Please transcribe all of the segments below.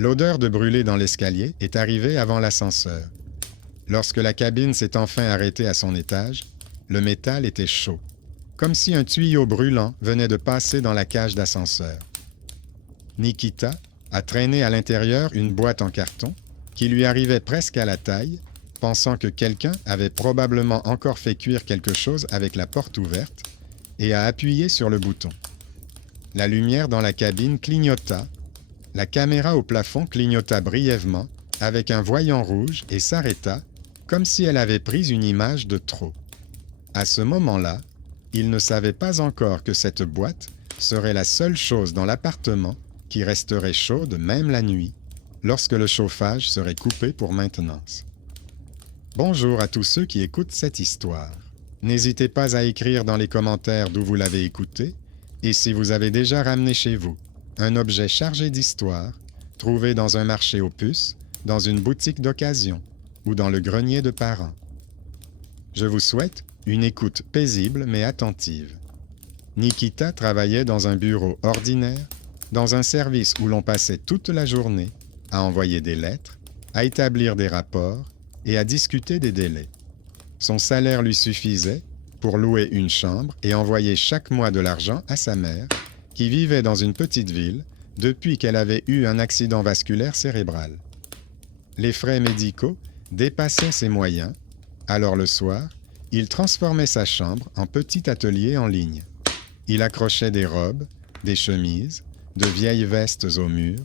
L'odeur de brûlé dans l'escalier est arrivée avant l'ascenseur. Lorsque la cabine s'est enfin arrêtée à son étage, le métal était chaud, comme si un tuyau brûlant venait de passer dans la cage d'ascenseur. Nikita a traîné à l'intérieur une boîte en carton qui lui arrivait presque à la taille, pensant que quelqu'un avait probablement encore fait cuire quelque chose avec la porte ouverte, et a appuyé sur le bouton. La lumière dans la cabine clignota, la caméra au plafond clignota brièvement avec un voyant rouge et s'arrêta comme si elle avait pris une image de trop. À ce moment-là, il ne savait pas encore que cette boîte serait la seule chose dans l'appartement qui resterait chaude même la nuit, lorsque le chauffage serait coupé pour maintenance. Bonjour à tous ceux qui écoutent cette histoire. N'hésitez pas à écrire dans les commentaires d'où vous l'avez écouté et si vous avez déjà ramené chez vous un objet chargé d'histoire, trouvé dans un marché aux puces, dans une boutique d'occasion ou dans le grenier de parents. Je vous souhaite une écoute paisible mais attentive. Nikita travaillait dans un bureau ordinaire, dans un service où l'on passait toute la journée à envoyer des lettres, à établir des rapports et à discuter des délais. Son salaire lui suffisait pour louer une chambre et envoyer chaque mois de l'argent à sa mère, qui vivait dans une petite ville depuis qu'elle avait eu un accident vasculaire cérébral. Les frais médicaux dépassaient ses moyens, alors le soir, il transformait sa chambre en petit atelier en ligne. Il accrochait des robes, des chemises, de vieilles vestes au mur,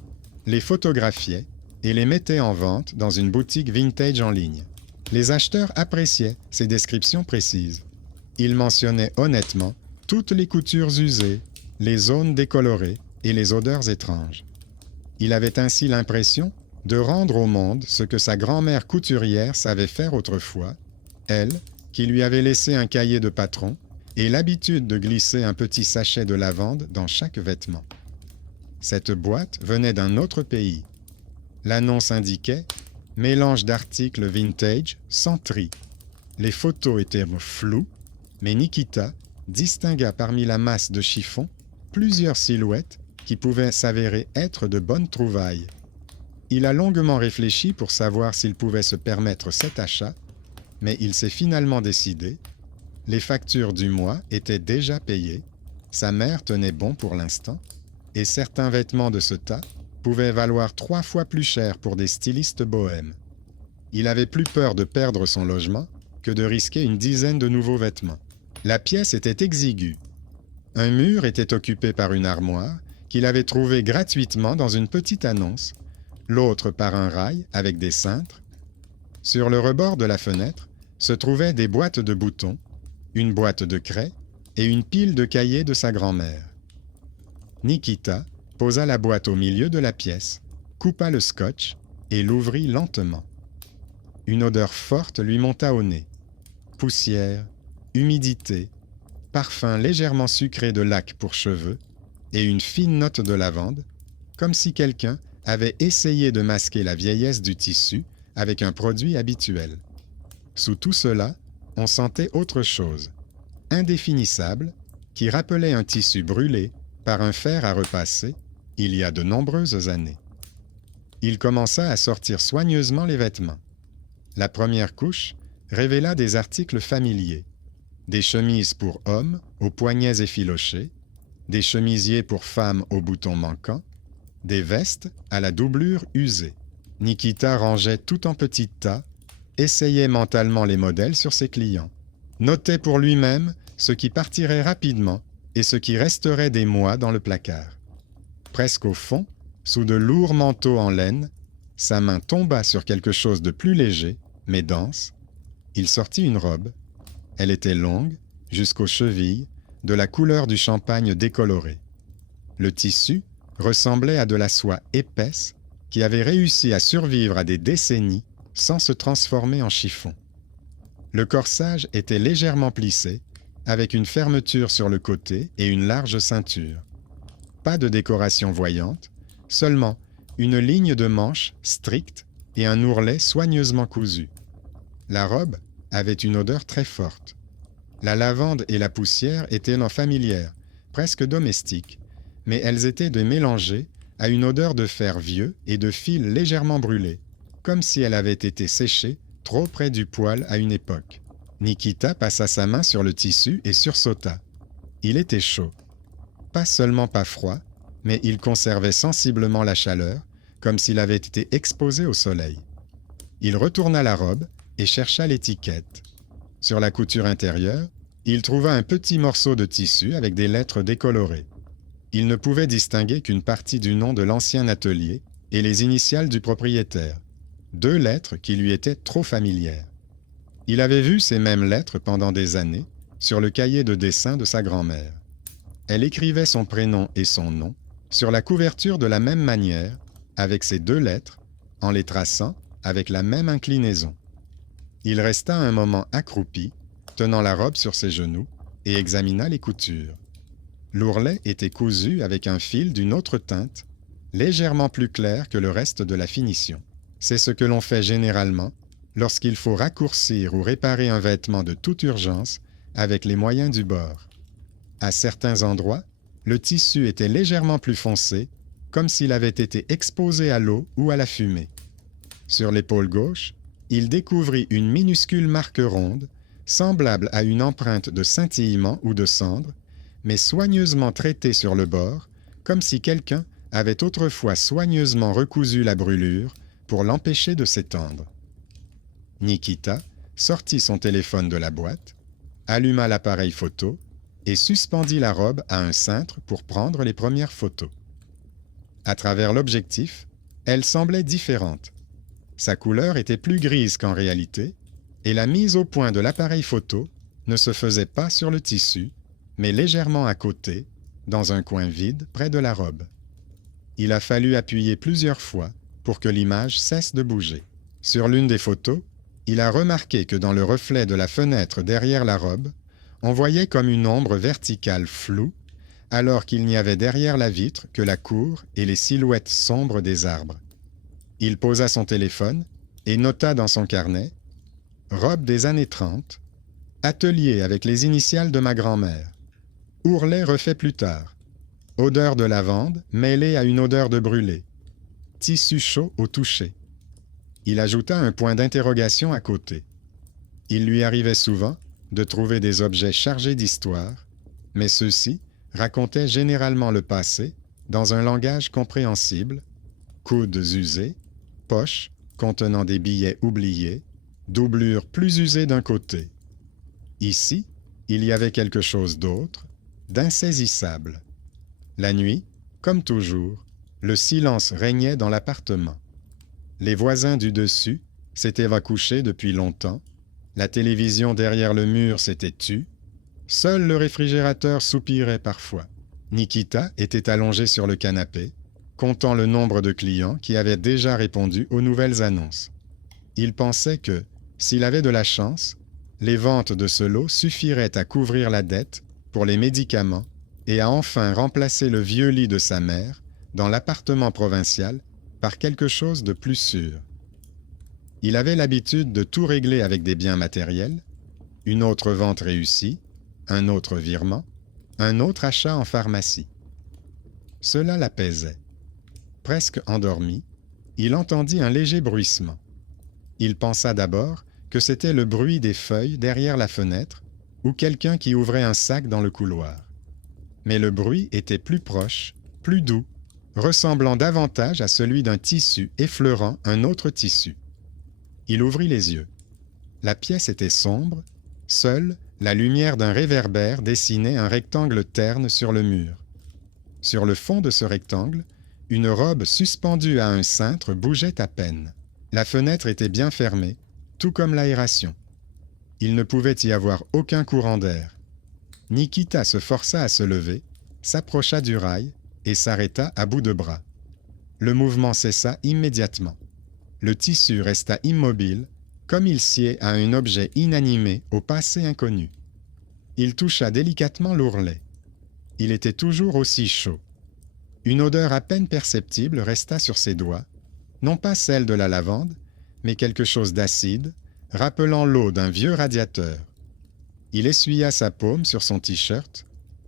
les photographiait et les mettait en vente dans une boutique vintage en ligne. Les acheteurs appréciaient ces descriptions précises. Il mentionnait honnêtement toutes les coutures usées, les zones décolorées et les odeurs étranges. Il avait ainsi l'impression de rendre au monde ce que sa grand-mère couturière savait faire autrefois, elle, qui lui avait laissé un cahier de patron et l'habitude de glisser un petit sachet de lavande dans chaque vêtement. Cette boîte venait d'un autre pays. L'annonce indiquait « Mélange d'articles vintage sans tri ». Les photos étaient floues, mais Nikita distingua parmi la masse de chiffons plusieurs silhouettes qui pouvaient s'avérer être de bonnes trouvailles. Il a longuement réfléchi pour savoir s'il pouvait se permettre cet achat, mais il s'est finalement décidé. Les factures du mois étaient déjà payées, sa mère tenait bon pour l'instant, et certains vêtements de ce tas pouvaient valoir 3 fois plus cher pour des stylistes bohèmes. Il avait plus peur de perdre son logement que de risquer une dizaine de nouveaux vêtements. La pièce était exiguë. Un mur était occupé par une armoire qu'il avait trouvée gratuitement dans une petite annonce, l'autre par un rail avec des cintres. Sur le rebord de la fenêtre se trouvaient des boîtes de boutons, une boîte de craie et une pile de cahiers de sa grand-mère. Nikita posa la boîte au milieu de la pièce, coupa le scotch et l'ouvrit lentement. Une odeur forte lui monta au nez. Poussière, humidité, parfum légèrement sucré de laque pour cheveux et une fine note de lavande, comme si quelqu'un avait essayé de masquer la vieillesse du tissu avec un produit habituel. Sous tout cela, on sentait autre chose, indéfinissable, qui rappelait un tissu brûlé par un fer à repasser il y a de nombreuses années. Il commença à sortir soigneusement les vêtements. La première couche révéla des articles familiers, des chemises pour hommes aux poignets effilochés, des chemisiers pour femmes aux boutons manquants, des vestes à la doublure usée. Nikita rangeait tout en petits tas, essayait mentalement les modèles sur ses clients, notait pour lui-même ce qui partirait rapidement et ce qui resterait des mois dans le placard. Presque au fond, sous de lourds manteaux en laine, sa main tomba sur quelque chose de plus léger, mais dense. Il sortit une robe. Elle était longue, jusqu'aux chevilles, de la couleur du champagne décoloré. Le tissu ressemblait à de la soie épaisse qui avait réussi à survivre à des décennies sans se transformer en chiffon. Le corsage était légèrement plissé, avec une fermeture sur le côté et une large ceinture. Pas de décoration voyante, seulement une ligne de manches stricte et un ourlet soigneusement cousu. La robe avait une odeur très forte. La lavande et la poussière étaient non familières, presque domestiques, mais elles étaient de mélangées à une odeur de fer vieux et de fil légèrement brûlé, comme si elle avait été séchée trop près du poêle à une époque. Nikita passa sa main sur le tissu et sursauta. Il était chaud. Pas seulement pas froid, mais il conservait sensiblement la chaleur, comme s'il avait été exposé au soleil. Il retourna la robe et chercha l'étiquette. Sur la couture intérieure, il trouva un petit morceau de tissu avec des lettres décolorées. Il ne pouvait distinguer qu'une partie du nom de l'ancien atelier et les initiales du propriétaire, 2 lettres qui lui étaient trop familières. Il avait vu ces mêmes lettres pendant des années sur le cahier de dessin de sa grand-mère. Elle écrivait son prénom et son nom sur la couverture de la même manière, avec ces 2 lettres, en les traçant avec la même inclinaison. Il resta un moment accroupi, tenant la robe sur ses genoux, et examina les coutures. L'ourlet était cousu avec un fil d'une autre teinte, légèrement plus clair que le reste de la finition. C'est ce que l'on fait généralement lorsqu'il faut raccourcir ou réparer un vêtement de toute urgence avec les moyens du bord. À certains endroits, le tissu était légèrement plus foncé, comme s'il avait été exposé à l'eau ou à la fumée. Sur l'épaule gauche, il découvrit une minuscule marque ronde, semblable à une empreinte de scintillement ou de cendre, mais soigneusement traitée sur le bord, comme si quelqu'un avait autrefois soigneusement recousu la brûlure pour l'empêcher de s'étendre. Nikita sortit son téléphone de la boîte, alluma l'appareil photo et suspendit la robe à un cintre pour prendre les premières photos. À travers l'objectif, elle semblait différente. Sa couleur était plus grise qu'en réalité, et la mise au point de l'appareil photo ne se faisait pas sur le tissu, mais légèrement à côté, dans un coin vide près de la robe. Il a fallu appuyer plusieurs fois pour que l'image cesse de bouger. Sur l'une des photos, il a remarqué que dans le reflet de la fenêtre derrière la robe, on voyait comme une ombre verticale floue, alors qu'il n'y avait derrière la vitre que la cour et les silhouettes sombres des arbres. Il posa son téléphone et nota dans son carnet « Robe des années 30, atelier avec les initiales de ma grand-mère, ourlet refait plus tard, odeur de lavande mêlée à une odeur de brûlé, tissu chaud au toucher. » Il ajouta un point d'interrogation à côté. Il lui arrivait souvent de trouver des objets chargés d'histoire, mais ceux-ci racontaient généralement le passé dans un langage compréhensible, coudes usés, poches contenant des billets oubliés, doublures plus usées d'un côté. Ici, il y avait quelque chose d'autre, d'insaisissable. La nuit, comme toujours, le silence régnait dans l'appartement. Les voisins du dessus s'étaient recouchés depuis longtemps, la télévision derrière le mur s'était tue, seul le réfrigérateur soupirait parfois. Nikita était allongé sur le canapé, comptant le nombre de clients qui avaient déjà répondu aux nouvelles annonces. Il pensait que, s'il avait de la chance, les ventes de ce lot suffiraient à couvrir la dette pour les médicaments et à enfin remplacer le vieux lit de sa mère dans l'appartement provincial par quelque chose de plus sûr. Il avait l'habitude de tout régler avec des biens matériels, une autre vente réussie, un autre virement, un autre achat en pharmacie. Cela l'apaisait. Presque endormi, il entendit un léger bruissement. Il pensa d'abord que c'était le bruit des feuilles derrière la fenêtre ou quelqu'un qui ouvrait un sac dans le couloir. Mais le bruit était plus proche, plus doux, ressemblant davantage à celui d'un tissu effleurant un autre tissu. Il ouvrit les yeux. La pièce était sombre, seule la lumière d'un réverbère dessinait un rectangle terne sur le mur. Sur le fond de ce rectangle, une robe suspendue à un cintre bougeait à peine. La fenêtre était bien fermée, tout comme l'aération. Il ne pouvait y avoir aucun courant d'air. Nikita se força à se lever, s'approcha du rail et s'arrêta à bout de bras. Le mouvement cessa immédiatement. Le tissu resta immobile, comme il sied à un objet inanimé au passé inconnu. Il toucha délicatement l'ourlet. Il était toujours aussi chaud. Une odeur à peine perceptible resta sur ses doigts, non pas celle de la lavande, mais quelque chose d'acide, rappelant l'eau d'un vieux radiateur. Il essuya sa paume sur son t-shirt,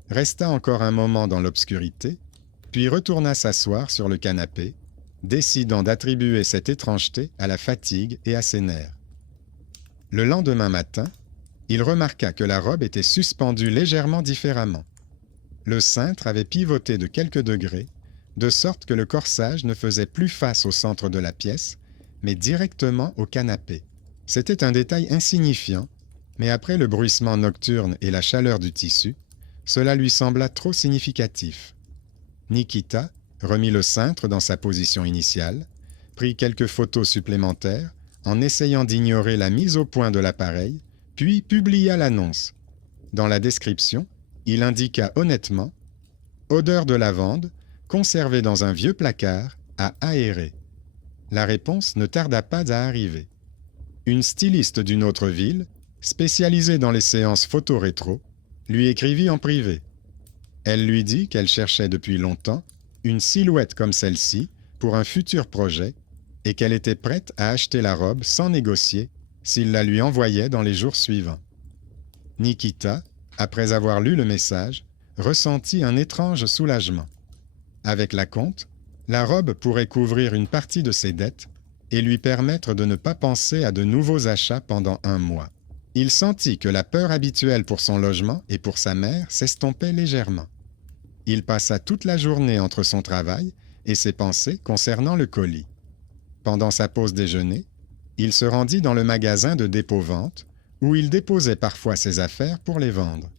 resta encore un moment dans l'obscurité, puis retourna s'asseoir sur le canapé, décidant d'attribuer cette étrangeté à la fatigue et à ses nerfs. Le lendemain matin, il remarqua que la robe était suspendue légèrement différemment. Le cintre avait pivoté de quelques degrés, de sorte que le corsage ne faisait plus face au centre de la pièce, mais directement au canapé. C'était un détail insignifiant, mais après le bruissement nocturne et la chaleur du tissu, cela lui sembla trop significatif. Nikita remit le cintre dans sa position initiale, prit quelques photos supplémentaires en essayant d'ignorer la mise au point de l'appareil, puis publia l'annonce. Dans la description, il indiqua honnêtement « Odeur de lavande, conservée dans un vieux placard, à aérer ». La réponse ne tarda pas à arriver. Une styliste d'une autre ville, spécialisée dans les séances photo-rétro, lui écrivit en privé. Elle lui dit qu'elle cherchait depuis longtemps une silhouette comme celle-ci pour un futur projet et qu'elle était prête à acheter la robe sans négocier s'il la lui envoyait dans les jours suivants. Nikita, après avoir lu le message, ressentit un étrange soulagement. Avec l'acompte, la robe pourrait couvrir une partie de ses dettes et lui permettre de ne pas penser à de nouveaux achats pendant un mois. Il sentit que la peur habituelle pour son logement et pour sa mère s'estompait légèrement. Il passa toute la journée entre son travail et ses pensées concernant le colis. Pendant sa pause déjeuner, il se rendit dans le magasin de dépôt-vente où il déposait parfois ses affaires pour les vendre.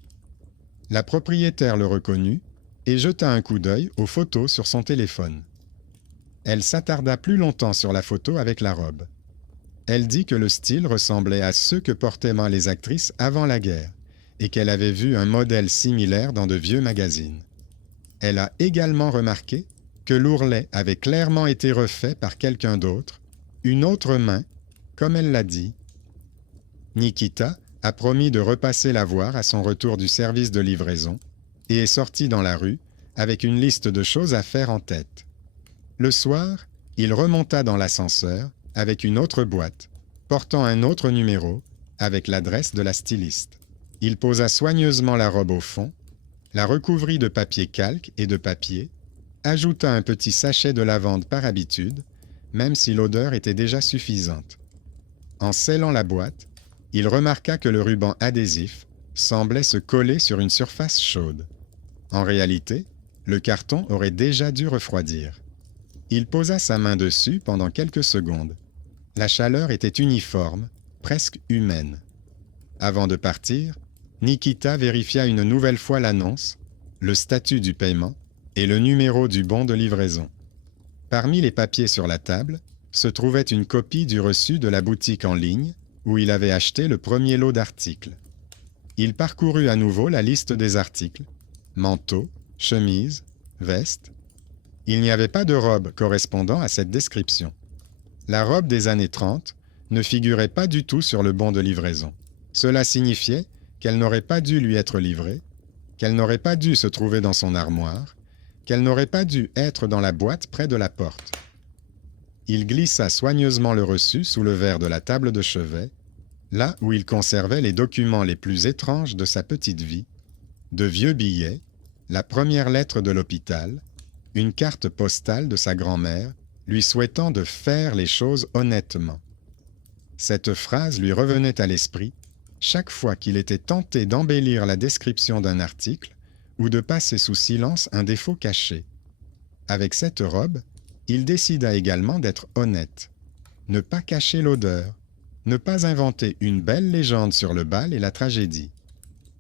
La propriétaire le reconnut et jeta un coup d'œil aux photos sur son téléphone. Elle s'attarda plus longtemps sur la photo avec la robe. Elle dit que le style ressemblait à ceux que portaient les actrices avant la guerre et qu'elle avait vu un modèle similaire dans de vieux magazines. Elle a également remarqué que l'ourlet avait clairement été refait par quelqu'un d'autre, une autre main, comme elle l'a dit. Nikita a promis de repasser la voir à son retour du service de livraison et est sorti dans la rue avec une liste de choses à faire en tête. Le soir, il remonta dans l'ascenseur avec une autre boîte, portant un autre numéro, avec l'adresse de la styliste. Il posa soigneusement la robe au fond, la recouvrit de papier calque et de papier, ajouta un petit sachet de lavande par habitude, même si l'odeur était déjà suffisante. En scellant la boîte, il remarqua que le ruban adhésif semblait se coller sur une surface chaude. En réalité, le carton aurait déjà dû refroidir. Il posa sa main dessus pendant quelques secondes. La chaleur était uniforme, presque humaine. Avant de partir, Nikita vérifia une nouvelle fois l'annonce, le statut du paiement et le numéro du bon de livraison. Parmi les papiers sur la table se trouvait une copie du reçu de la boutique en ligne où il avait acheté le premier lot d'articles. Il parcourut à nouveau la liste des articles, manteaux, chemises, vestes. Il n'y avait pas de robe correspondant à cette description. La robe des années 30 ne figurait pas du tout sur le bon de livraison. Cela signifiait qu'elle n'aurait pas dû lui être livrée, qu'elle n'aurait pas dû se trouver dans son armoire, qu'elle n'aurait pas dû être dans la boîte près de la porte. Il glissa soigneusement le reçu sous le verre de la table de chevet, là où il conservait les documents les plus étranges de sa petite vie, de vieux billets, la première lettre de l'hôpital, une carte postale de sa grand-mère, lui souhaitant de faire les choses honnêtement. Cette phrase lui revenait à l'esprit chaque fois qu'il était tenté d'embellir la description d'un article ou de passer sous silence un défaut caché. Avec cette robe, il décida également d'être honnête, ne pas cacher l'odeur, ne pas inventer une belle légende sur le bal et la tragédie.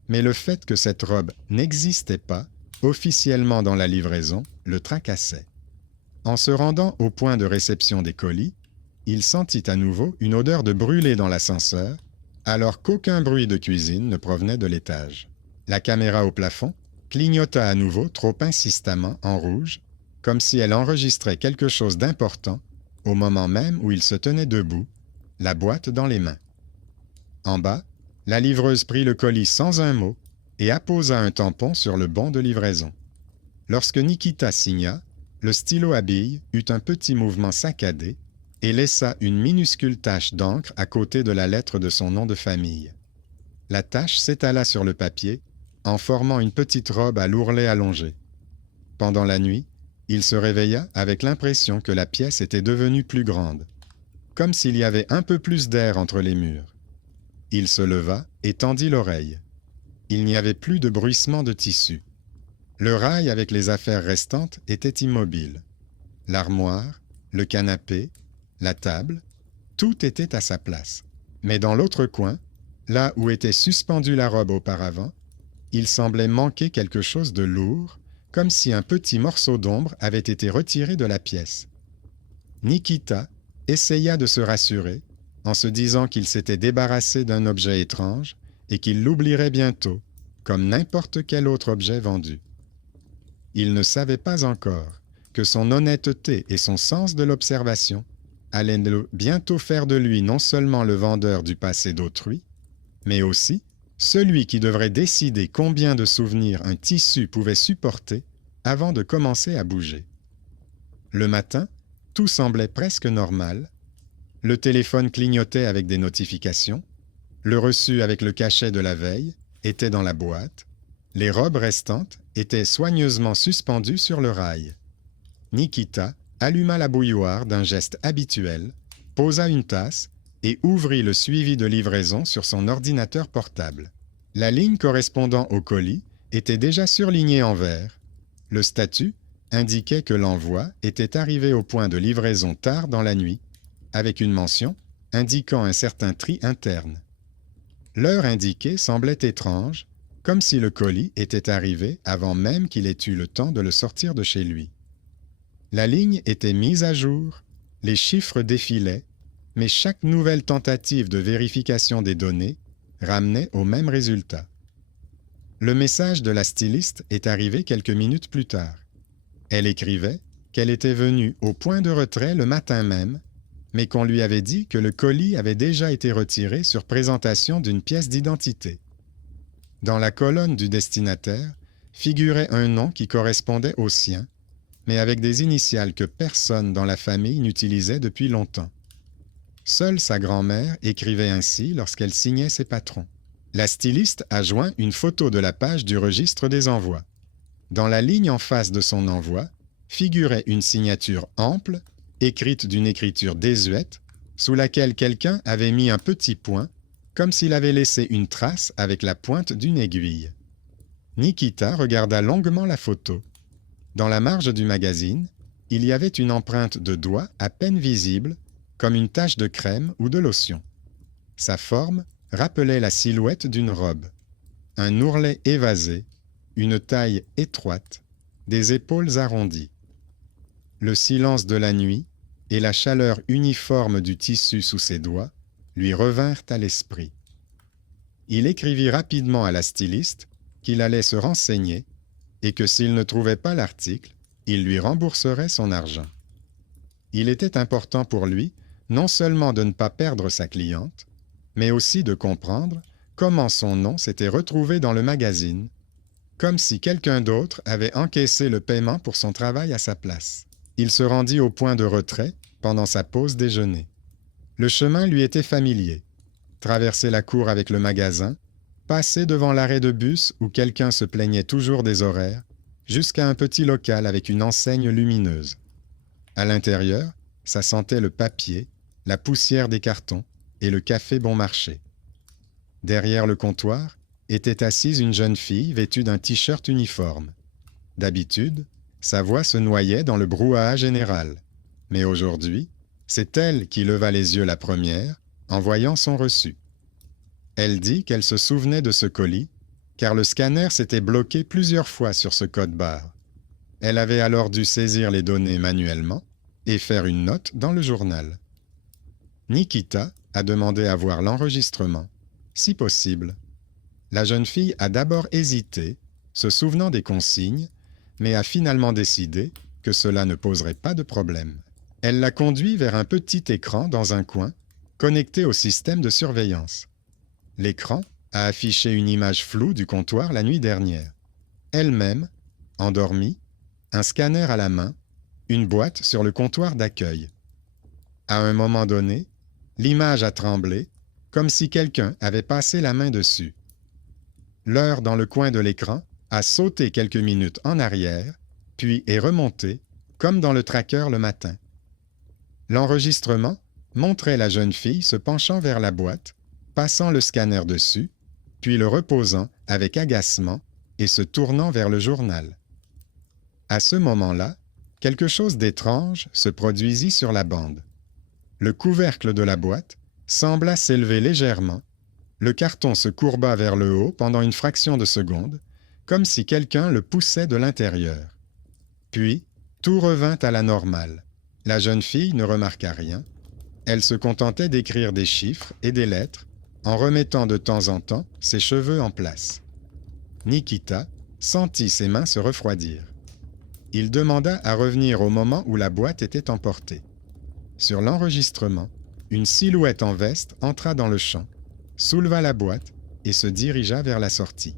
Mais le fait que cette robe n'existait pas, officiellement dans la livraison, le tracassait. En se rendant au point de réception des colis, il sentit à nouveau une odeur de brûlé dans l'ascenseur, alors qu'aucun bruit de cuisine ne provenait de l'étage. La caméra au plafond clignota à nouveau trop insistamment en rouge, comme si elle enregistrait quelque chose d'important au moment même où il se tenait debout, la boîte dans les mains. En bas, la livreuse prit le colis sans un mot et apposa un tampon sur le bon de livraison. Lorsque Nikita signa, le stylo à billes eut un petit mouvement saccadé et laissa une minuscule tache d'encre à côté de la lettre de son nom de famille. La tache s'étala sur le papier en formant une petite robe à l'ourlet allongé. Pendant la nuit, Il se réveilla avec l'impression que la pièce était devenue plus grande, comme s'il y avait un peu plus d'air entre les murs. Il se leva et tendit l'oreille. Il n'y avait plus de bruissement de tissu. Le rail avec les affaires restantes était immobile. L'armoire, le canapé, la table, tout était à sa place. Mais dans l'autre coin, là où était suspendue la robe auparavant, il semblait manquer quelque chose de lourd, comme si un petit morceau d'ombre avait été retiré de la pièce. Nikita essaya de se rassurer en se disant qu'il s'était débarrassé d'un objet étrange et qu'il l'oublierait bientôt, comme n'importe quel autre objet vendu. Il ne savait pas encore que son honnêteté et son sens de l'observation allaient bientôt faire de lui non seulement le vendeur du passé d'autrui, mais aussi celui qui devrait décider combien de souvenirs un tissu pouvait supporter avant de commencer à bouger. Le matin, tout semblait presque normal. Le téléphone clignotait avec des notifications. Le reçu avec le cachet de la veille était dans la boîte. Les robes restantes étaient soigneusement suspendues sur le rail. Nikita alluma la bouilloire d'un geste habituel, posa une tasse et ouvrit le suivi de livraison sur son ordinateur portable. La ligne correspondant au colis était déjà surlignée en vert. Le statut indiquait que l'envoi était arrivé au point de livraison tard dans la nuit, avec une mention indiquant un certain tri interne. L'heure indiquée semblait étrange, comme si le colis était arrivé avant même qu'il ait eu le temps de le sortir de chez lui. La ligne était mise à jour, les chiffres défilaient, mais chaque nouvelle tentative de vérification des données ramenait au même résultat. Le message de la styliste est arrivé quelques minutes plus tard. Elle écrivait qu'elle était venue au point de retrait le matin même, mais qu'on lui avait dit que le colis avait déjà été retiré sur présentation d'une pièce d'identité. Dans la colonne du destinataire figurait un nom qui correspondait au sien, mais avec des initiales que personne dans la famille n'utilisait depuis longtemps. Seule sa grand-mère écrivait ainsi lorsqu'elle signait ses patrons. La styliste a joint une photo de la page du registre des envois. Dans la ligne en face de son envoi figurait une signature ample, écrite d'une écriture désuète, sous laquelle quelqu'un avait mis un petit point, comme s'il avait laissé une trace avec la pointe d'une aiguille. Nikita regarda longuement la photo. Dans la marge du magazine, il y avait une empreinte de doigt à peine visible, comme une tache de crème ou de lotion. Sa forme rappelait la silhouette d'une robe. Un ourlet évasé, une taille étroite, des épaules arrondies. Le silence de la nuit et la chaleur uniforme du tissu sous ses doigts lui revinrent à l'esprit. Il écrivit rapidement à la styliste qu'il allait se renseigner et que s'il ne trouvait pas l'article, il lui rembourserait son argent. Il était important pour lui non seulement de ne pas perdre sa cliente, mais aussi de comprendre comment son nom s'était retrouvé dans le magazine, comme si quelqu'un d'autre avait encaissé le paiement pour son travail à sa place. Il se rendit au point de retrait pendant sa pause déjeuner. Le chemin lui était familier. Traverser la cour avec le magasin, passer devant l'arrêt de bus où quelqu'un se plaignait toujours des horaires, jusqu'à un petit local avec une enseigne lumineuse. À l'intérieur, ça sentait le papier, la poussière des cartons et le café bon marché. Derrière le comptoir était assise une jeune fille vêtue d'un t-shirt uniforme. D'habitude, sa voix se noyait dans le brouhaha général. Mais aujourd'hui, c'est elle qui leva les yeux la première en voyant son reçu. Elle dit qu'elle se souvenait de ce colis, car le scanner s'était bloqué plusieurs fois sur ce code-barre. Elle avait alors dû saisir les données manuellement et faire une note dans le journal. Nikita a demandé à voir l'enregistrement, si possible. La jeune fille a d'abord hésité, se souvenant des consignes, mais a finalement décidé que cela ne poserait pas de problème. Elle l'a conduit vers un petit écran dans un coin, connecté au système de surveillance. L'écran a affiché une image floue du comptoir la nuit dernière. Elle-même, endormie, un scanner à la main, une boîte sur le comptoir d'accueil. À un moment donné, l'image a tremblé, comme si quelqu'un avait passé la main dessus. L'heure dans le coin de l'écran a sauté quelques minutes en arrière, puis est remontée comme dans le tracker le matin. L'enregistrement montrait la jeune fille se penchant vers la boîte, passant le scanner dessus, puis le reposant avec agacement et se tournant vers le journal. À ce moment-là, quelque chose d'étrange se produisit sur la bande. Le couvercle de la boîte sembla s'élever légèrement, le carton se courba vers le haut pendant une fraction de seconde, comme si quelqu'un le poussait de l'intérieur. Puis, tout revint à la normale. La jeune fille ne remarqua rien. Elle se contentait d'écrire des chiffres et des lettres, en remettant de temps en temps ses cheveux en place. Nikita sentit ses mains se refroidir. Il demanda à revenir au moment où la boîte était emportée. Sur l'enregistrement, une silhouette en veste entra dans le champ, souleva la boîte et se dirigea vers la sortie.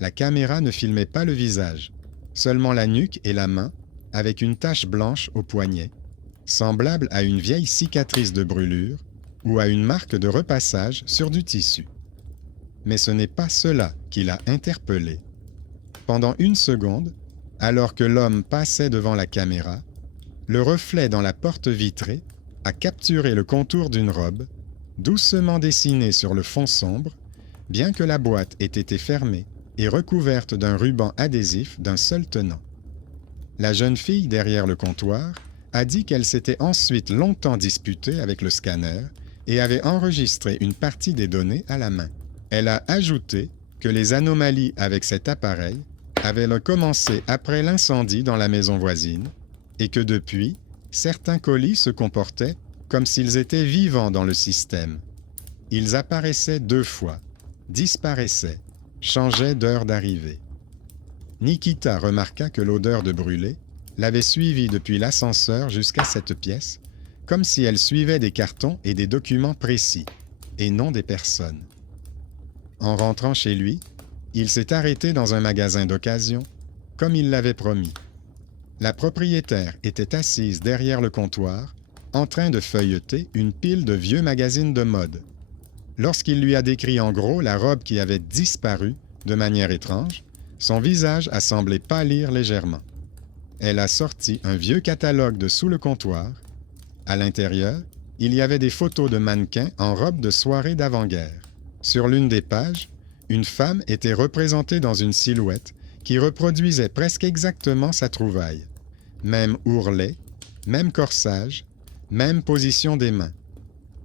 La caméra ne filmait pas le visage, seulement la nuque et la main, avec une tache blanche au poignet, semblable à une vieille cicatrice de brûlure ou à une marque de repassage sur du tissu. Mais ce n'est pas cela qui l'a interpellé. Pendant une seconde, alors que l'homme passait devant la caméra, le reflet dans la porte vitrée a capturé le contour d'une robe, doucement dessinée sur le fond sombre, bien que la boîte ait été fermée et recouverte d'un ruban adhésif d'un seul tenant. La jeune fille derrière le comptoir a dit qu'elle s'était ensuite longtemps disputée avec le scanner et avait enregistré une partie des données à la main. Elle a ajouté que les anomalies avec cet appareil avaient commencé après l'incendie dans la maison voisine et que depuis, certains colis se comportaient comme s'ils étaient vivants dans le système. Ils apparaissaient 2 fois, disparaissaient, changeaient d'heure d'arrivée. Nikita remarqua que l'odeur de brûlé l'avait suivie depuis l'ascenseur jusqu'à cette pièce, comme si elle suivait des cartons et des documents précis, et non des personnes. En rentrant chez lui, il s'est arrêté dans un magasin d'occasion, comme il l'avait promis. La propriétaire était assise derrière le comptoir, en train de feuilleter une pile de vieux magazines de mode. Lorsqu'il lui a décrit en gros la robe qui avait disparu de manière étrange, son visage a semblé pâlir légèrement. Elle a sorti un vieux catalogue de sous le comptoir. À l'intérieur, il y avait des photos de mannequins en robe de soirée d'avant-guerre. Sur l'une des pages, une femme était représentée dans une silhouette qui reproduisait presque exactement sa trouvaille. Même ourlet, même corsage, même position des mains.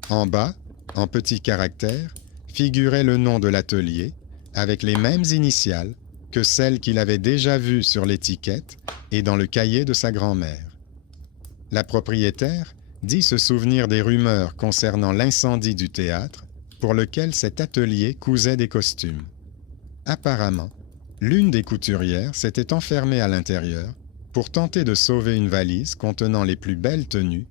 En bas, en petits caractères, figurait le nom de l'atelier, avec les mêmes initiales que celles qu'il avait déjà vues sur l'étiquette et dans le cahier de sa grand-mère. La propriétaire dit se souvenir des rumeurs concernant l'incendie du théâtre pour lequel cet atelier cousait des costumes. Apparemment, l'une des couturières s'était enfermée à l'intérieur pour tenter de sauver une valise contenant les plus belles tenues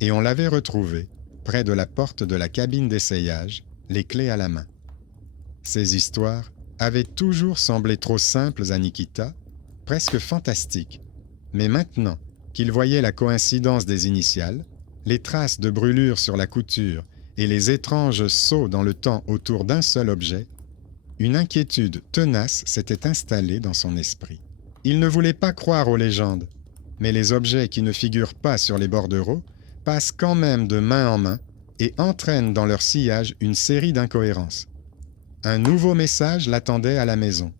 et on l'avait retrouvée près de la porte de la cabine d'essayage, les clés à la main. Ces histoires avaient toujours semblé trop simples à Nikita, presque fantastiques, mais maintenant qu'il voyait la coïncidence des initiales, les traces de brûlure sur la couture et les étranges sauts dans le temps autour d'un seul objet, une inquiétude tenace s'était installée dans son esprit. Il ne voulait pas croire aux légendes, mais les objets qui ne figurent pas sur les bordereaux passent quand même de main en main et entraînent dans leur sillage une série d'incohérences. Un nouveau message l'attendait à la maison.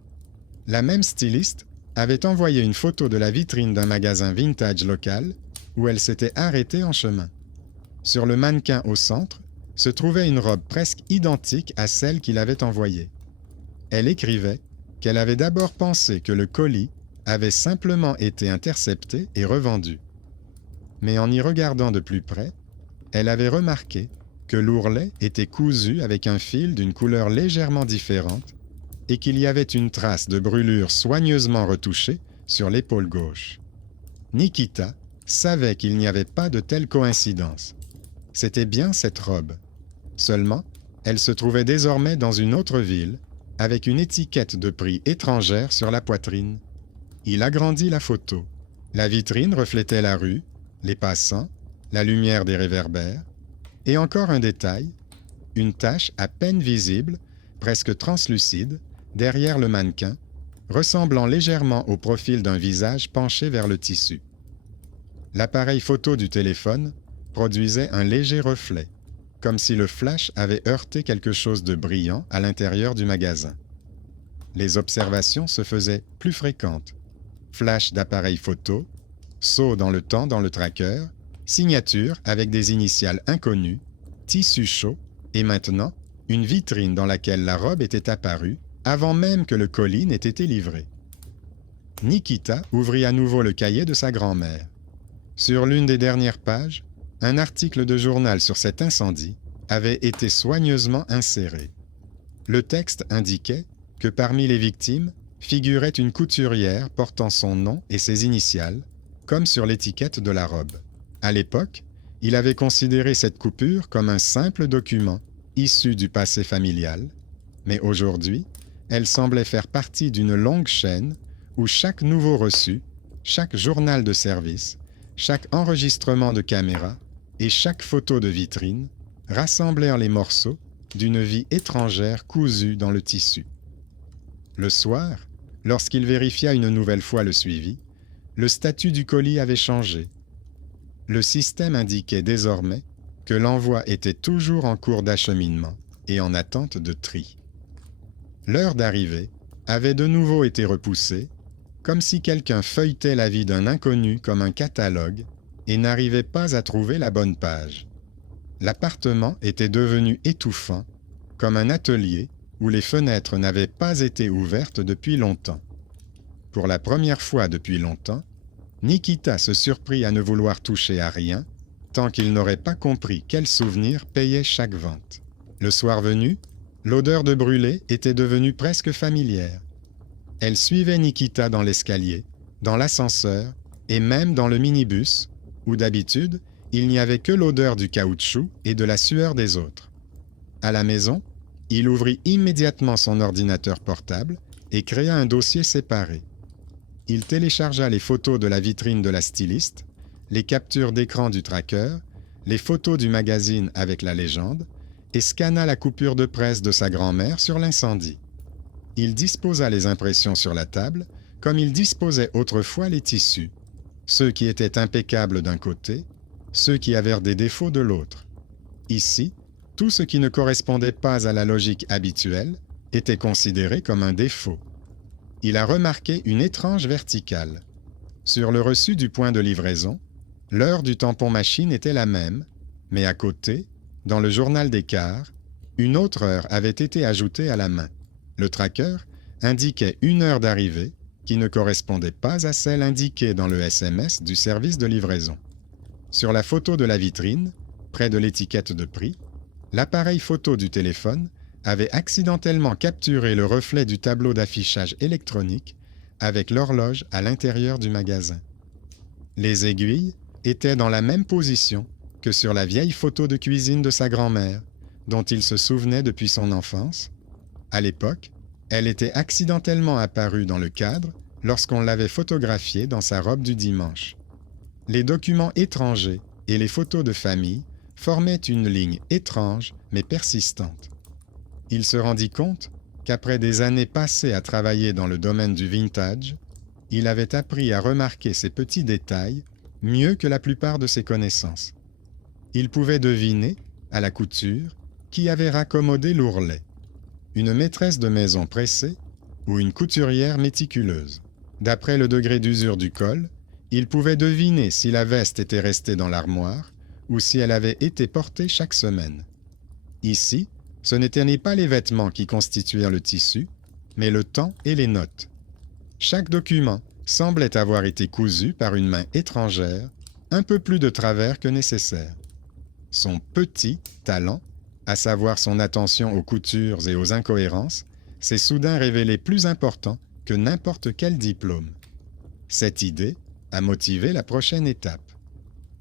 La même styliste avait envoyé une photo de la vitrine d'un magasin vintage local où elle s'était arrêtée en chemin. Sur le mannequin au centre se trouvait une robe presque identique à celle qu'il avait envoyée. Elle écrivait qu'elle avait d'abord pensé que le colis avait simplement été intercepté et revendu. Mais en y regardant de plus près, elle avait remarqué que l'ourlet était cousu avec un fil d'une couleur légèrement différente et qu'il y avait une trace de brûlure soigneusement retouchée sur l'épaule gauche. Nikita savait qu'il n'y avait pas de telle coïncidence. C'était bien cette robe. Seulement, elle se trouvait désormais dans une autre ville, avec une étiquette de prix étrangère sur la poitrine. Il agrandit la photo. La vitrine reflétait la rue, les passants, la lumière des réverbères, et encore un détail, une tache à peine visible, presque translucide, derrière le mannequin, ressemblant légèrement au profil d'un visage penché vers le tissu. L'appareil photo du téléphone produisait un léger reflet, comme si le flash avait heurté quelque chose de brillant à l'intérieur du magasin. Les observations se faisaient plus fréquentes. Flash d'appareil photo, saut dans le temps dans le tracker, signature avec des initiales inconnues, tissu chaud et maintenant une vitrine dans laquelle la robe était apparue avant même que le colis n'ait été livré. Nikita ouvrit à nouveau le cahier de sa grand-mère. Sur l'une des dernières pages, un article de journal sur cet incendie avait été soigneusement inséré. Le texte indiquait que parmi les victimes figurait une couturière portant son nom et ses initiales, comme sur l'étiquette de la robe. À l'époque, il avait considéré cette coupure comme un simple document issu du passé familial, mais aujourd'hui, elle semblait faire partie d'une longue chaîne où chaque nouveau reçu, chaque journal de service, chaque enregistrement de caméra et chaque photo de vitrine rassemblèrent les morceaux d'une vie étrangère cousue dans le tissu. Le soir, lorsqu'il vérifia une nouvelle fois le suivi, le statut du colis avait changé. Le système indiquait désormais que l'envoi était toujours en cours d'acheminement et en attente de tri. L'heure d'arrivée avait de nouveau été repoussée, comme si quelqu'un feuilletait la vie d'un inconnu comme un catalogue et n'arrivait pas à trouver la bonne page. L'appartement était devenu étouffant, comme un atelier où les fenêtres n'avaient pas été ouvertes depuis longtemps. Pour la première fois depuis longtemps, Nikita se surprit à ne vouloir toucher à rien tant qu'il n'aurait pas compris quel souvenir payait chaque vente. Le soir venu, l'odeur de brûlé était devenue presque familière. Elle suivait Nikita dans l'escalier, dans l'ascenseur et même dans le minibus, où d'habitude, il n'y avait que l'odeur du caoutchouc et de la sueur des autres. À la maison, il ouvrit immédiatement son ordinateur portable et créa un dossier séparé. Il téléchargea les photos de la vitrine de la styliste, les captures d'écran du tracker, les photos du magazine avec la légende et scanna la coupure de presse de sa grand-mère sur l'incendie. Il disposa les impressions sur la table comme il disposait autrefois les tissus, ceux qui étaient impeccables d'un côté, ceux qui avaient des défauts de l'autre. Ici, tout ce qui ne correspondait pas à la logique habituelle était considéré comme un défaut. Il a remarqué une étrange verticale. Sur le reçu du point de livraison, l'heure du tampon machine était la même, mais à côté, dans le journal d'écart, une autre heure avait été ajoutée à la main. Le tracker indiquait une heure d'arrivée qui ne correspondait pas à celle indiquée dans le SMS du service de livraison. Sur la photo de la vitrine, près de l'étiquette de prix, l'appareil photo du téléphone avait accidentellement capturé le reflet du tableau d'affichage électronique avec l'horloge à l'intérieur du magasin. Les aiguilles étaient dans la même position que sur la vieille photo de cuisine de sa grand-mère, dont il se souvenait depuis son enfance. À l'époque, elle était accidentellement apparue dans le cadre lorsqu'on l'avait photographiée dans sa robe du dimanche. Les documents étrangers et les photos de famille formaient une ligne étrange mais persistante. Il se rendit compte qu'après des années passées à travailler dans le domaine du vintage, il avait appris à remarquer ces petits détails mieux que la plupart de ses connaissances. Il pouvait deviner, à la couture, qui avait raccommodé l'ourlet, une maîtresse de maison pressée ou une couturière méticuleuse. D'après le degré d'usure du col, il pouvait deviner si la veste était restée dans l'armoire ou si elle avait été portée chaque semaine. Ici, ce n'étaient pas les vêtements qui constituèrent le tissu, mais le temps et les notes. Chaque document semblait avoir été cousu par une main étrangère, un peu plus de travers que nécessaire. Son petit talent, à savoir son attention aux coutures et aux incohérences, s'est soudain révélé plus important que n'importe quel diplôme. Cette idée a motivé la prochaine étape.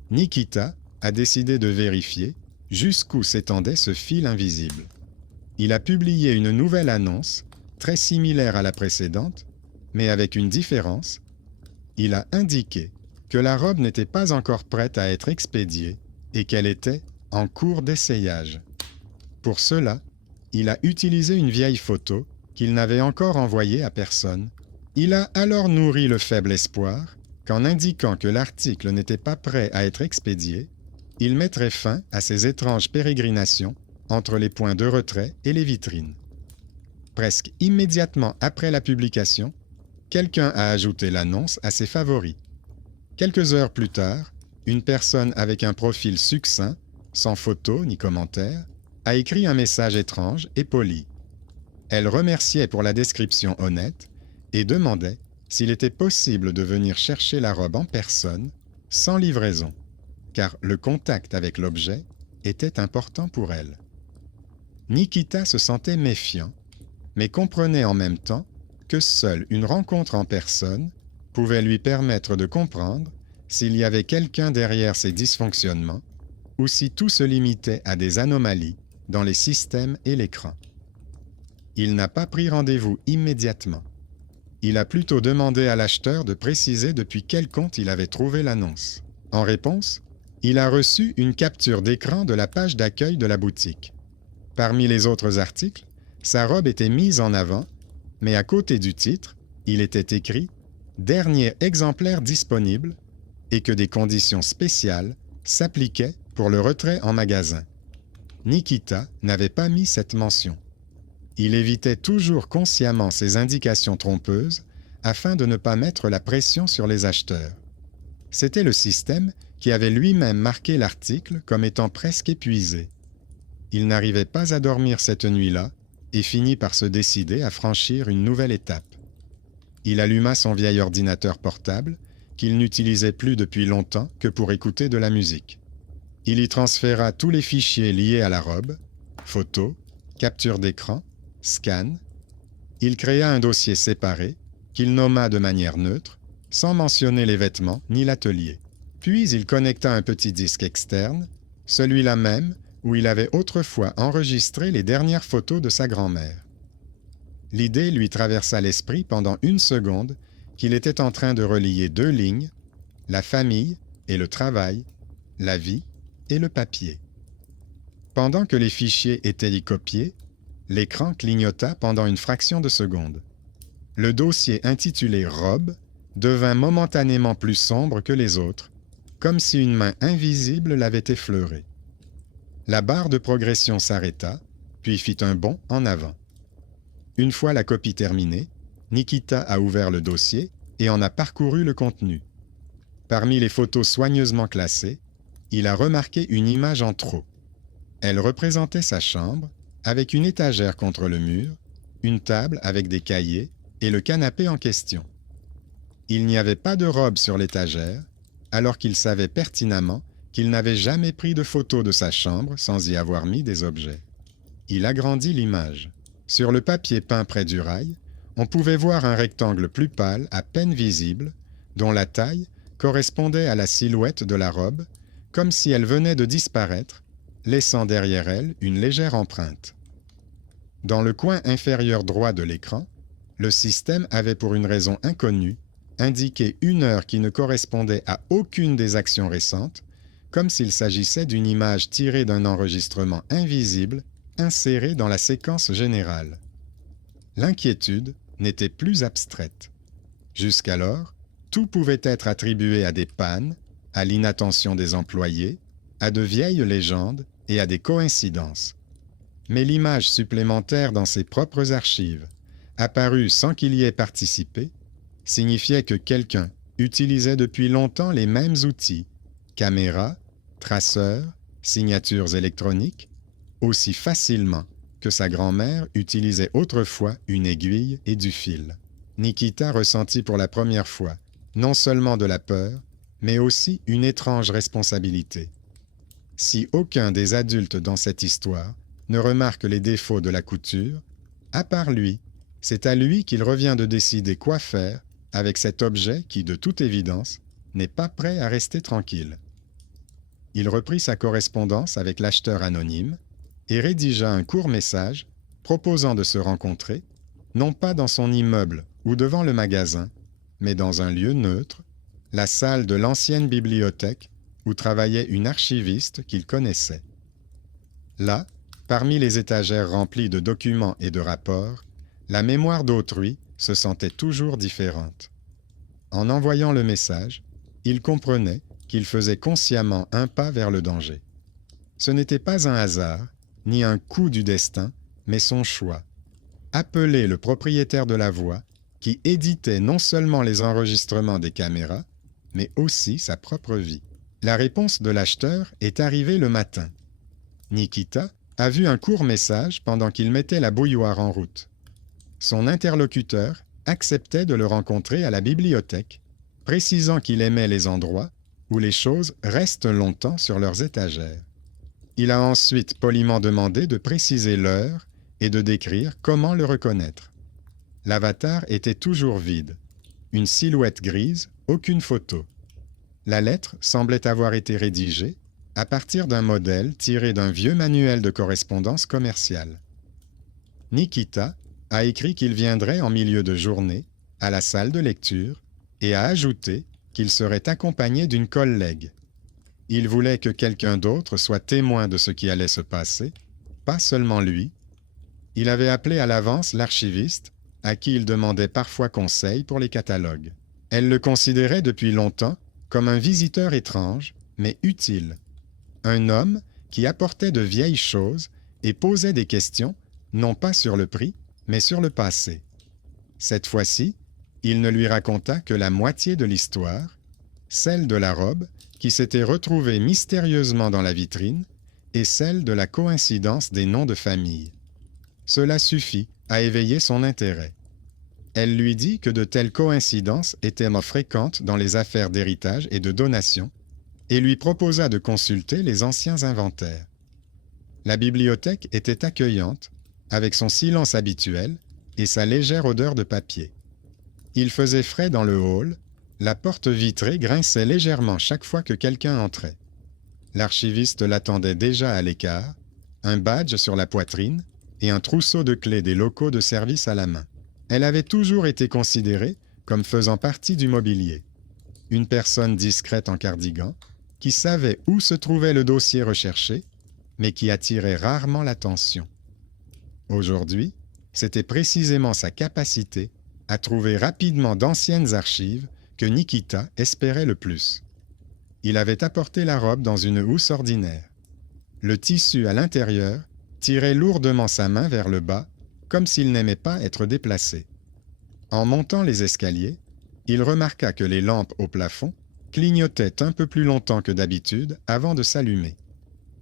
Nikita a décidé de vérifier jusqu'où s'étendait ce fil invisible. Il a publié une nouvelle annonce, très similaire à la précédente, mais avec une différence. Il a indiqué que la robe n'était pas encore prête à être expédiée et qu'elle était en cours d'essayage. Pour cela, il a utilisé une vieille photo qu'il n'avait encore envoyée à personne. Il a alors nourri le faible espoir qu'en indiquant que l'article n'était pas prêt à être expédié, il mettrait fin à ces étranges pérégrinations entre les points de retrait et les vitrines. Presque immédiatement après la publication, quelqu'un a ajouté l'annonce à ses favoris. Quelques heures plus tard, une personne avec un profil succinct, sans photo ni commentaire, a écrit un message étrange et poli. Elle remerciait pour la description honnête et demandait s'il était possible de venir chercher la robe en personne, sans livraison, car le contact avec l'objet était important pour elle. Nikita se sentait méfiant, mais comprenait en même temps que seule une rencontre en personne pouvait lui permettre de comprendre s'il y avait quelqu'un derrière ces dysfonctionnements ou si tout se limitait à des anomalies dans les systèmes et l'écran. Il n'a pas pris rendez-vous immédiatement. Il a plutôt demandé à l'acheteur de préciser depuis quel compte il avait trouvé l'annonce. En réponse, il a reçu une capture d'écran de la page d'accueil de la boutique. Parmi les autres articles, sa robe était mise en avant, mais à côté du titre, il était écrit « Dernier exemplaire disponible » et que des conditions spéciales s'appliquaient pour le retrait en magasin. Nikita n'avait pas mis cette mention. Il évitait toujours consciemment ces indications trompeuses afin de ne pas mettre la pression sur les acheteurs. C'était le système qui avait lui-même marqué l'article comme étant presque épuisé. Il n'arrivait pas à dormir cette nuit-là et finit par se décider à franchir une nouvelle étape. Il alluma son vieil ordinateur portable, qu'il n'utilisait plus depuis longtemps que pour écouter de la musique. Il y transféra tous les fichiers liés à la robe, photos, capture d'écran, scan. Il créa un dossier séparé, qu'il nomma de manière neutre, sans mentionner les vêtements ni l'atelier. Puis il connecta un petit disque externe, celui-là même où il avait autrefois enregistré les dernières photos de sa grand-mère. L'idée lui traversa l'esprit pendant une seconde qu'il était en train de relier deux lignes, la famille et le travail, la vie et le papier. Pendant que les fichiers étaient y copiés, l'écran clignota pendant une fraction de seconde. Le dossier intitulé « Robe » devint momentanément plus sombre que les autres, comme si une main invisible l'avait effleuré. La barre de progression s'arrêta, puis fit un bond en avant. Une fois la copie terminée, Nikita a ouvert le dossier et en a parcouru le contenu. Parmi les photos soigneusement classées, il a remarqué une image en trop. Elle représentait sa chambre, avec une étagère contre le mur, une table avec des cahiers et le canapé en question. Il n'y avait pas de robe sur l'étagère, alors qu'il savait pertinemment qu'il n'avait jamais pris de photo de sa chambre sans y avoir mis des objets. Il agrandit l'image. Sur le papier peint près du rail, on pouvait voir un rectangle plus pâle, à peine visible, dont la taille correspondait à la silhouette de la robe, comme si elle venait de disparaître, laissant derrière elle une légère empreinte. Dans le coin inférieur droit de l'écran, le système avait pour une raison inconnue indiqué une heure qui ne correspondait à aucune des actions récentes, comme s'il s'agissait d'une image tirée d'un enregistrement invisible inséré dans la séquence générale. L'inquiétude n'était plus abstraite. Jusqu'alors, tout pouvait être attribué à des pannes, à l'inattention des employés, à de vieilles légendes et à des coïncidences. Mais l'image supplémentaire dans ses propres archives, apparue sans qu'il y ait participé, signifiait que quelqu'un utilisait depuis longtemps les mêmes outils, caméras, traceurs, signatures électroniques, aussi facilement que sa grand-mère utilisait autrefois une aiguille et du fil. Nikita ressentit pour la première fois non seulement de la peur, mais aussi une étrange responsabilité. Si aucun des adultes dans cette histoire ne remarque les défauts de la couture, à part lui, c'est à lui qu'il revient de décider quoi faire avec cet objet qui, de toute évidence, n'est pas prêt à rester tranquille. Il reprit sa correspondance avec l'acheteur anonyme et rédigea un court message proposant de se rencontrer, non pas dans son immeuble ou devant le magasin, mais dans un lieu neutre, la salle de l'ancienne bibliothèque où travaillait une archiviste qu'il connaissait. Là, parmi les étagères remplies de documents et de rapports, la mémoire d'autrui se sentait toujours différente. En envoyant le message, il comprenait qu'il faisait consciemment un pas vers le danger. Ce n'était pas un hasard, ni un coup du destin, mais son choix. Appeler le propriétaire de la voix, qui éditait non seulement les enregistrements des caméras, mais aussi sa propre vie. La réponse de l'acheteur est arrivée le matin. Nikita a vu un court message pendant qu'il mettait la bouilloire en route. Son interlocuteur acceptait de le rencontrer à la bibliothèque, précisant qu'il aimait les endroits où les choses restent longtemps sur leurs étagères. Il a ensuite poliment demandé de préciser l'heure et de décrire comment le reconnaître. L'avatar était toujours vide. Une silhouette grise, aucune photo. La lettre semblait avoir été rédigée à partir d'un modèle tiré d'un vieux manuel de correspondance commerciale. Nikita a écrit qu'il viendrait en milieu de journée à la salle de lecture et a ajouté qu'il serait accompagné d'une collègue. Il voulait que quelqu'un d'autre soit témoin de ce qui allait se passer, pas seulement lui. Il avait appelé à l'avance l'archiviste, à qui il demandait parfois conseil pour les catalogues. Elle le considérait depuis longtemps comme un visiteur étrange, mais utile. Un homme qui apportait de vieilles choses et posait des questions, non pas sur le prix, mais sur le passé. Cette fois-ci, il ne lui raconta que la moitié de l'histoire, celle de la robe qui s'était retrouvée mystérieusement dans la vitrine et celle de la coïncidence des noms de famille. Cela suffit à éveiller son intérêt. Elle lui dit que de telles coïncidences étaient fréquentes dans les affaires d'héritage et de donation, et lui proposa de consulter les anciens inventaires. La bibliothèque était accueillante, avec son silence habituel et sa légère odeur de papier. Il faisait frais dans le hall, la porte vitrée grinçait légèrement chaque fois que quelqu'un entrait. L'archiviste l'attendait déjà à l'écart, un badge sur la poitrine et un trousseau de clés des locaux de service à la main. Elle avait toujours été considérée comme faisant partie du mobilier. Une personne discrète en cardigan, qui savait où se trouvait le dossier recherché, mais qui attirait rarement l'attention. Aujourd'hui, c'était précisément sa capacité à trouver rapidement d'anciennes archives que Nikita espérait le plus. Il avait apporté la robe dans une housse ordinaire. Le tissu à l'intérieur tirait lourdement sa main vers le bas, comme s'il n'aimait pas être déplacé. En montant les escaliers, il remarqua que les lampes au plafond clignotaient un peu plus longtemps que d'habitude avant de s'allumer.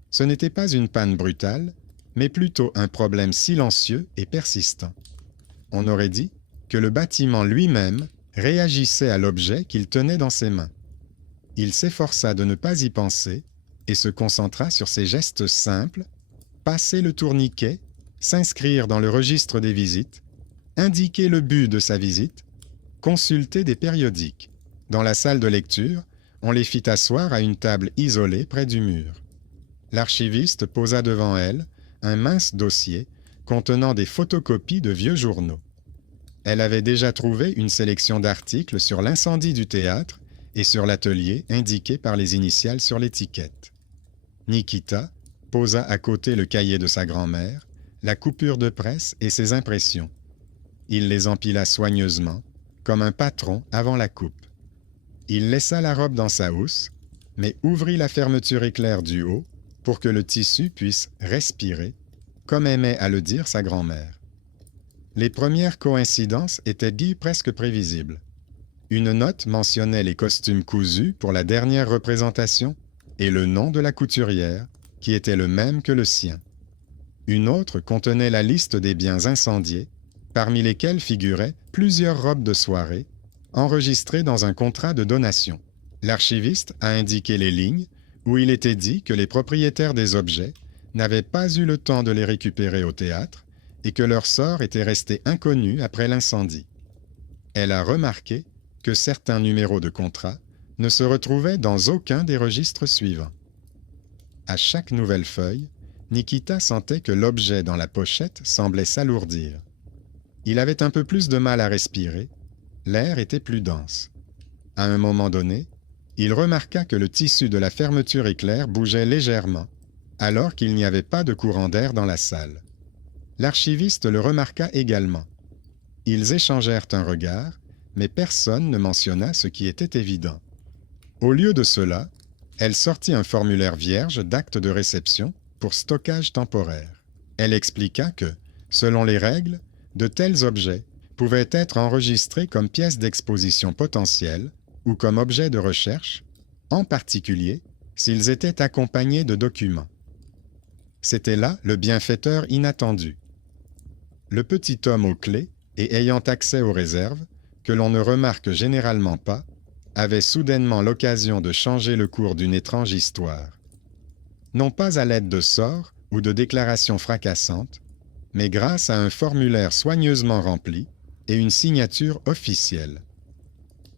Ce n'était pas une panne brutale, mais plutôt un problème silencieux et persistant. On aurait dit que le bâtiment lui-même réagissait à l'objet qu'il tenait dans ses mains. Il s'efforça de ne pas y penser et se concentra sur ses gestes simples, passer le tourniquet, s'inscrire dans le registre des visites, indiquer le but de sa visite, consulter des périodiques. Dans la salle de lecture, on les fit asseoir à une table isolée près du mur. L'archiviste posa devant elle un mince dossier contenant des photocopies de vieux journaux. Elle avait déjà trouvé une sélection d'articles sur l'incendie du théâtre et sur l'atelier indiqué par les initiales sur l'étiquette. Nikita posa à côté le cahier de sa grand-mère, la coupure de presse et ses impressions. Il les empila soigneusement, comme un patron avant la coupe. Il laissa la robe dans sa housse, mais ouvrit la fermeture éclair du haut pour que le tissu puisse respirer, comme aimait à le dire sa grand-mère. Les premières coïncidences étaient dites presque prévisibles. Une note mentionnait les costumes cousus pour la dernière représentation et le nom de la couturière, qui était le même que le sien. Une autre contenait la liste des biens incendiés, parmi lesquels figuraient plusieurs robes de soirée, enregistrées dans un contrat de donation. L'archiviste a indiqué les lignes où il était dit que les propriétaires des objets n'avaient pas eu le temps de les récupérer au théâtre et que leur sort était resté inconnu après l'incendie. Elle a remarqué que certains numéros de contrat ne se retrouvaient dans aucun des registres suivants. À chaque nouvelle feuille, Nikita sentait que l'objet dans la pochette semblait s'alourdir. Il avait un peu plus de mal à respirer, l'air était plus dense. À un moment donné, il remarqua que le tissu de la fermeture éclair bougeait légèrement, alors qu'il n'y avait pas de courant d'air dans la salle. L'archiviste le remarqua également. Ils échangèrent un regard, mais personne ne mentionna ce qui était évident. Au lieu de cela, elle sortit un formulaire vierge d'acte de réception pour stockage temporaire. Elle expliqua que, selon les règles, de tels objets pouvaient être enregistrés comme pièces d'exposition potentielles ou comme objets de recherche, en particulier s'ils étaient accompagnés de documents. C'était là le bienfaiteur inattendu. Le petit homme aux clés et ayant accès aux réserves, que l'on ne remarque généralement pas, avait soudainement l'occasion de changer le cours d'une étrange histoire. Non pas à l'aide de sorts ou de déclarations fracassantes, mais grâce à un formulaire soigneusement rempli et une signature officielle.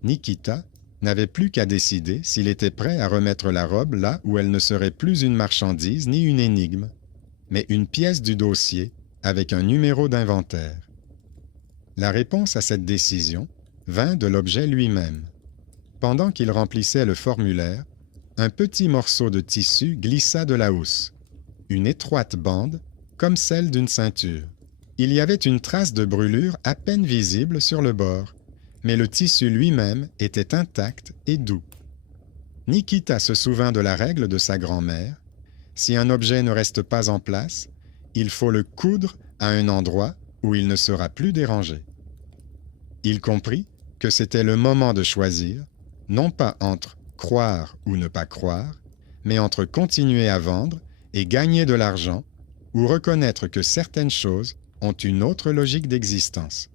Nikita n'avait plus qu'à décider s'il était prêt à remettre la robe là où elle ne serait plus une marchandise ni une énigme, mais une pièce du dossier avec un numéro d'inventaire. La réponse à cette décision vint de l'objet lui-même. Pendant qu'il remplissait le formulaire, un petit morceau de tissu glissa de la housse, une étroite bande comme celle d'une ceinture. Il y avait une trace de brûlure à peine visible sur le bord, mais le tissu lui-même était intact et doux. Nikita se souvint de la règle de sa grand-mère: si un objet ne reste pas en place, il faut le coudre à un endroit où il ne sera plus dérangé. Il comprit que c'était le moment de choisir, non pas entre croire ou ne pas croire, mais entre continuer à vendre et gagner de l'argent ou reconnaître que certaines choses ont une autre logique d'existence.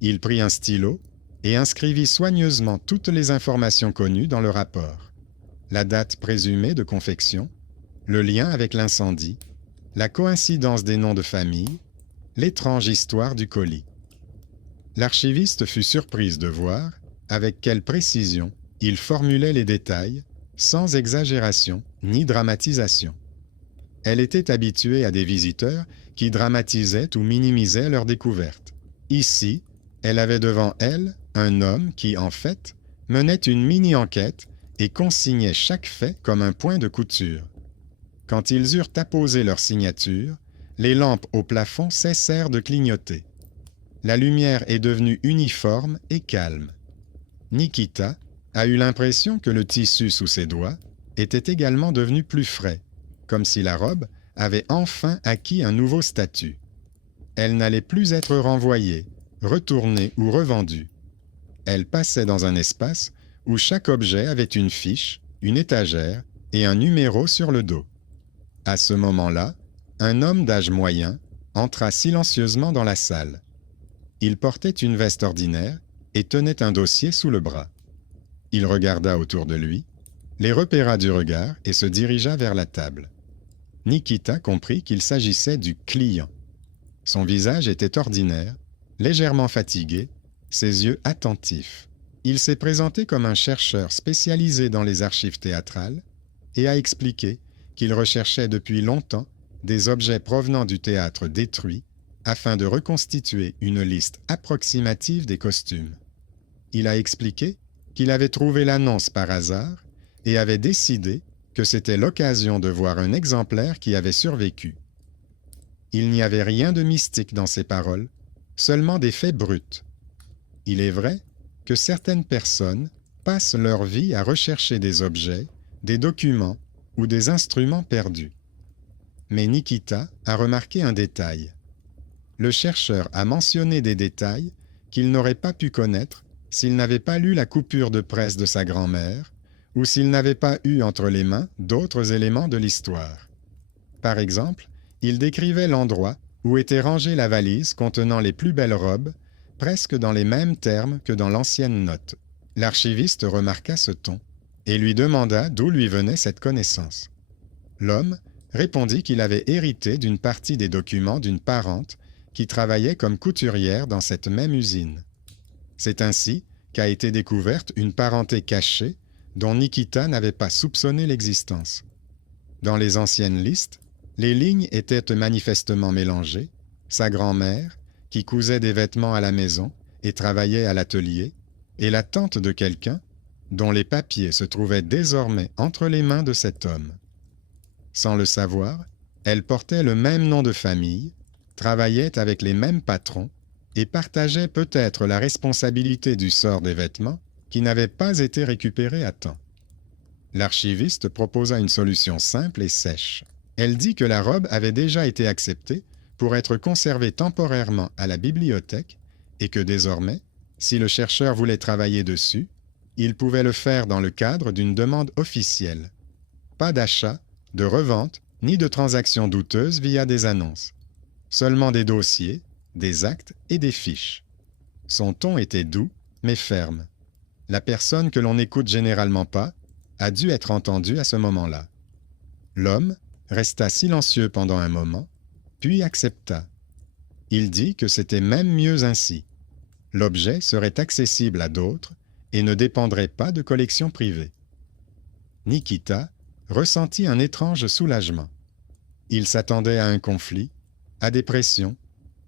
Il prit un stylo et inscrivit soigneusement toutes les informations connues dans le rapport: la date présumée de confection, le lien avec l'incendie, la coïncidence des noms de famille, l'étrange histoire du colis. L'archiviste fut surprise de voir avec quelle précision il formulait les détails, sans exagération ni dramatisation. Elle était habituée à des visiteurs qui dramatisaient ou minimisaient leur découverte. Ici, elle avait devant elle un homme qui, en fait, menait une mini-enquête et consignait chaque fait comme un point de couture. Quand ils eurent apposé leur signature, les lampes au plafond cessèrent de clignoter. La lumière est devenue uniforme et calme. Nikita a eu l'impression que le tissu sous ses doigts était également devenu plus frais, comme si la robe avait enfin acquis un nouveau statut. Elle n'allait plus être renvoyée, retournée ou revendue. Elle passait dans un espace où chaque objet avait une fiche, une étagère et un numéro sur le dos. À ce moment-là, un homme d'âge moyen entra silencieusement dans la salle. Il portait une veste ordinaire et tenait un dossier sous le bras. Il regarda autour de lui, les repéra du regard et se dirigea vers la table. Nikita comprit qu'il s'agissait du client. Son visage était ordinaire, légèrement fatigué, ses yeux attentifs. Il s'est présenté comme un chercheur spécialisé dans les archives théâtrales et a expliqué qu'il recherchait depuis longtemps des objets provenant du théâtre détruit afin de reconstituer une liste approximative des costumes. Il a expliqué qu'il avait trouvé l'annonce par hasard et avait décidé que c'était l'occasion de voir un exemplaire qui avait survécu. Il n'y avait rien de mystique dans ses paroles, seulement des faits bruts. Il est vrai que certaines personnes passent leur vie à rechercher des objets, des documents ou des instruments perdus. Mais Nikita a remarqué un détail. Le chercheur a mentionné des détails qu'il n'aurait pas pu connaître s'il n'avait pas lu la coupure de presse de sa grand-mère ou s'il n'avait pas eu entre les mains d'autres éléments de l'histoire. Par exemple, il décrivait l'endroit où était rangée la valise contenant les plus belles robes, presque dans les mêmes termes que dans l'ancienne note. L'archiviste remarqua ce ton et lui demanda d'où lui venait cette connaissance. L'homme répondit qu'il avait hérité d'une partie des documents d'une parente qui travaillait comme couturière dans cette même usine. C'est ainsi qu'a été découverte une parenté cachée dont Nikita n'avait pas soupçonné l'existence. Dans les anciennes listes, les lignes étaient manifestement mélangées. Sa grand-mère, qui cousait des vêtements à la maison et travaillait à l'atelier, et la tante de quelqu'un, dont les papiers se trouvaient désormais entre les mains de cet homme. Sans le savoir, elle portait le même nom de famille, travaillait avec les mêmes patrons et partageait peut-être la responsabilité du sort des vêtements qui n'avaient pas été récupérés à temps. L'archiviste proposa une solution simple et sèche. Elle dit que la robe avait déjà été acceptée pour être conservée temporairement à la bibliothèque et que désormais, si le chercheur voulait travailler dessus, il pouvait le faire dans le cadre d'une demande officielle. Pas d'achat, de revente, ni de transactions douteuses via des annonces. Seulement des dossiers, des actes et des fiches. Son ton était doux, mais ferme. La personne que l'on n'écoute généralement pas a dû être entendue à ce moment-là. L'homme resta silencieux pendant un moment, puis accepta. Il dit que c'était même mieux ainsi. L'objet serait accessible à d'autres et ne dépendrait pas de collections privées. Nikita ressentit un étrange soulagement. Il s'attendait à un conflit, à des pressions,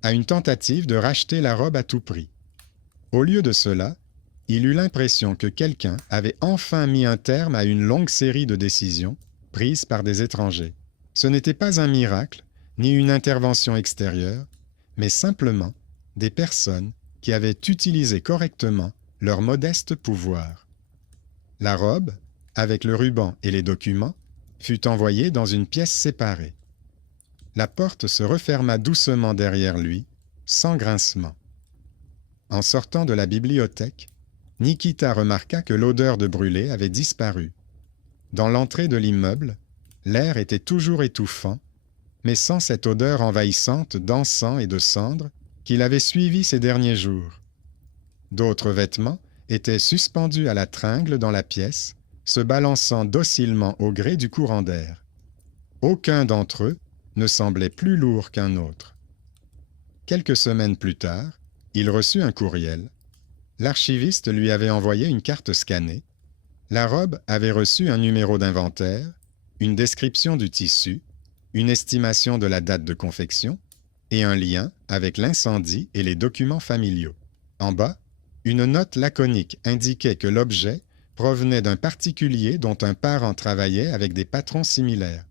à une tentative de racheter la robe à tout prix. Au lieu de cela, il eut l'impression que quelqu'un avait enfin mis un terme à une longue série de décisions prises par des étrangers. Ce n'était pas un miracle, ni une intervention extérieure, mais simplement des personnes qui avaient utilisé correctement leur modeste pouvoir. La robe, avec le ruban et les documents, fut envoyée dans une pièce séparée. La porte se referma doucement derrière lui, sans grincement. En sortant de la bibliothèque, Nikita remarqua que l'odeur de brûlé avait disparu. Dans l'entrée de l'immeuble, l'air était toujours étouffant, mais sans cette odeur envahissante d'encens et de cendres qu'il avait suivie ces derniers jours. D'autres vêtements étaient suspendus à la tringle dans la pièce, se balançant docilement au gré du courant d'air. Aucun d'entre eux ne semblait plus lourd qu'un autre. Quelques semaines plus tard, il reçut un courriel. L'archiviste lui avait envoyé une carte scannée. La robe avait reçu un numéro d'inventaire, une description du tissu, une estimation de la date de confection et un lien avec l'incendie et les documents familiaux. En bas, une note laconique indiquait que l'objet provenait d'un particulier dont un parent travaillait avec des patrons similaires.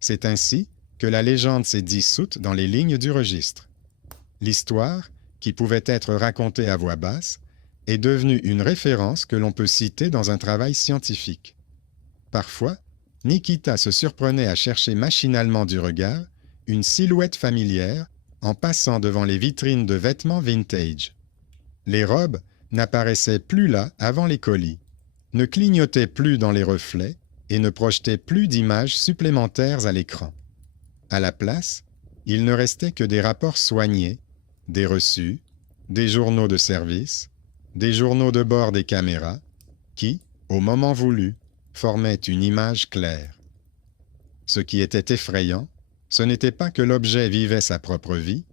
C'est ainsi que la légende s'est dissoute dans les lignes du registre. L'histoire, qui pouvait être racontée à voix basse, est devenue une référence que l'on peut citer dans un travail scientifique. Parfois, Nikita se surprenait à chercher machinalement du regard une silhouette familière en passant devant les vitrines de vêtements vintage. Les robes n'apparaissaient plus là avant les colis, ne clignotaient plus dans les reflets et ne projetaient plus d'images supplémentaires à l'écran. À la place, il ne restait que des rapports soignés, des reçus, des journaux de service, des journaux de bord des caméras, qui, au moment voulu, formaient une image claire. Ce qui était effrayant, ce n'était pas que l'objet vivait sa propre vie,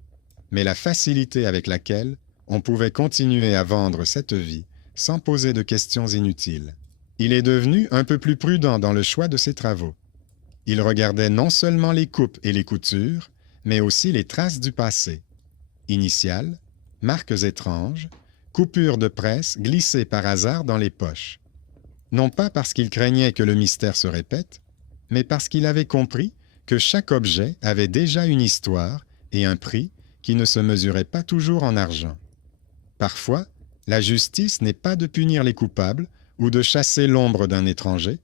mais la facilité avec laquelle on pouvait continuer à vendre cette vie sans poser de questions inutiles. Il est devenu un peu plus prudent dans le choix de ses travaux. Il regardait non seulement les coupes et les coutures, mais aussi les traces du passé. Initiales, marques étranges, coupures de presse glissées par hasard dans les poches. Non pas parce qu'il craignait que le mystère se répète, mais parce qu'il avait compris que chaque objet avait déjà une histoire et un prix qui ne se mesurait pas toujours en argent. Parfois, la justice n'est pas de punir les coupables ou de chasser l'ombre d'un étranger,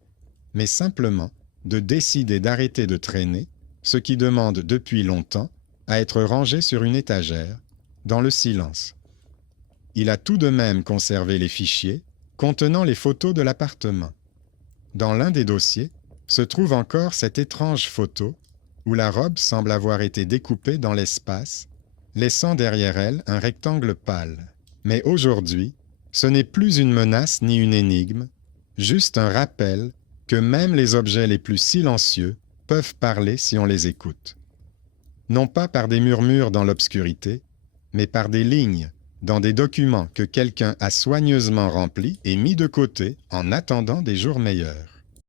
mais simplement de décider d'arrêter de traîner ce qui demande depuis longtemps à être rangé sur une étagère, dans le silence. Il a tout de même conservé les fichiers contenant les photos de l'appartement. Dans l'un des dossiers se trouve encore cette étrange photo où la robe semble avoir été découpée dans l'espace, laissant derrière elle un rectangle pâle. Mais aujourd'hui, ce n'est plus une menace ni une énigme, juste un rappel que même les objets les plus silencieux peuvent parler si on les écoute. Non pas par des murmures dans l'obscurité, mais par des lignes dans des documents que quelqu'un a soigneusement remplis et mis de côté en attendant des jours meilleurs.